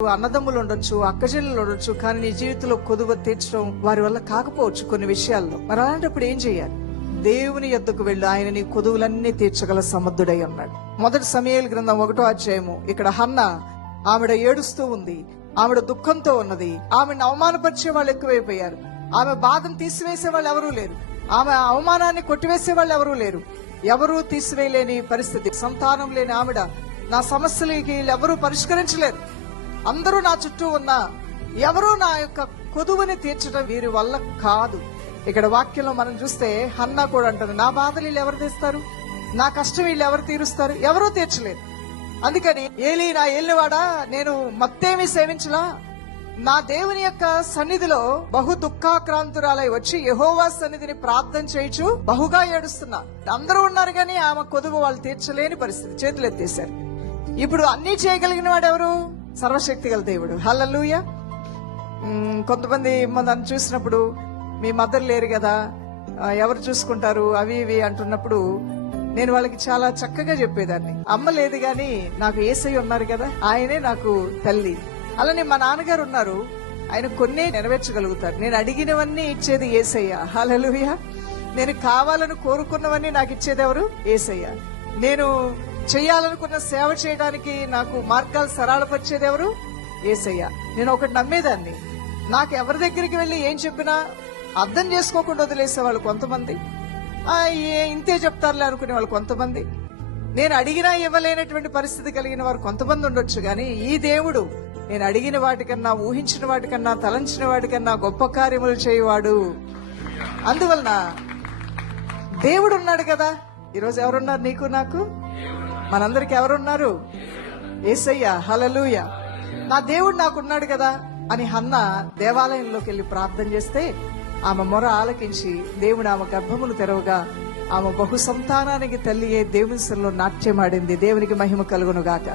అన్నదమ్ములు ఉండొచ్చు, అక్కచెల్లెలు ఉండొచ్చు, కానీ నీ జీవితంలో కొదువ తీర్చడం వారి వల్ల కాకపోవచ్చు కొన్ని విషయాల్లో. మరి అలాంటప్పుడు ఏం చేయాలి? దేవుని యొద్దకు వెళ్ళు, ఆయన నీ కొదువులన్నీ తీర్చగల సమర్థుడై ఉన్నాడు. మొదటి సమూయేలు గ్రంథం 1వ అధ్యాయము. ఇక్కడ హన్న ఆవిడ ఏడుస్తూ ఉంది, ఆవిడ దుఃఖంతో ఉన్నది. ఆమెను అవమానపరిచే వాళ్ళు ఎక్కువైపోయారు. ఆమె బాధను తీసివేసే వాళ్ళు ఎవరూ లేరు. ఆమె అవమానాన్ని కొట్టివేసే వాళ్ళు ఎవరూ లేరు. ఎవరూ తీసివేయలేని పరిస్థితి. సంతానం లేని ఆవిడ, నా సమస్యలకి ఎవరూ పరిష్కరించలేరు. అందరూ నా చుట్టూ ఉన్నా ఎవరూ నా యొక్క కొదువుని తీర్చడం వీరి వల్ల కాదు. ఇక్కడ వాక్యంలో మనం చూస్తే హన్నా కూడా అంటారు, నా బాధలు వీళ్ళు ఎవరు తీస్తారు, నా కష్టం వీళ్ళు ఎవరు తీరుస్తారు, ఎవరూ తీర్చలేరు. అందుకని ఏలీ నా ఏలినవాడా, నేను మత్తేమి సేవించలా, నా దేవుని యొక్క సన్నిధిలో బహు దుఃఖాక్రాంతురాలై వచ్చి యెహోవా సన్నిధిని ప్రార్థన చేయించు బహుగా ఏడుస్తున్నా. అందరూ ఉన్నారు కానీ ఆమె కొదువు వాళ్ళు తీర్చలేని పరిస్థితి. చేతులు ఎత్తేశారు. ఇప్పుడు అన్ని చేయగలిగిన వాడు ఎవరు? సర్వశక్తి గల దేవుడు. హల్లెలూయా. కొంతమంది నన్ను చూసినప్పుడు, మీ మదర్ లేరు కదా, ఎవరు చూసుకుంటారు అవి ఇవి అంటున్నప్పుడు నేను వాళ్ళకి చాలా చక్కగా చెప్పేదాన్ని. అమ్మ లేదు గాని నాకు యేసయ్య ఉన్నారు కదా, ఆయనే నాకు తల్లి. అలానే మా నాన్నగారు ఉన్నారు, ఆయన కొన్ని నెరవేర్చగలుగుతారు. నేను అడిగినవన్నీ ఇచ్చేది యేసయ్య. హల్లెలూయా. నేను కావాలని కోరుకున్నవన్నీ నాకు ఇచ్చేది ఎవరు? యేసయ్య. నేను చెయ్యాలనుకున్న సేవ చేయడానికి నాకు మార్గాలు సరళపరిచేది ఎవరు? యేసయ్య. నేను ఒకటి నమ్మేదాన్ని, నాకు ఎవరి దగ్గరికి వెళ్ళి ఏం చెప్పినా అర్థం చేసుకోకుండా వదిలేసేవాళ్ళు కొంతమంది, ఇంతే చెప్తారులే అనుకునే వాళ్ళు కొంతమంది, నేను అడిగినా ఇవ్వలేనటువంటి పరిస్థితి కలిగిన వారు కొంతమంది ఉండొచ్చు. కానీ ఈ దేవుడు నేను అడిగిన వాటికన్నా, ఊహించిన వాటికన్నా, తలంచిన వాటికన్నా గొప్ప కార్యములు చేయవాడు. అందువలన దేవుడు ఉన్నాడు కదా. ఈరోజు ఎవరున్నారు? నీకు నాకు మనందరికి ఎవరున్నారు? యేసయ్య. హల్లెలూయా. నా దేవుడు నాకున్నాడు కదా అని హన్న దేవాలయంలోకి వెళ్లి ప్రార్థన చేస్తే ఆమె మొర ఆలకించి దేవుడు ఆమె గర్భమును తెరవగా ఆమె బహు సంతానానికి తల్లి దేవుని సన్నిధిలో నాట్యమాడింది. దేవునికి మహిమ కలుగును గాక.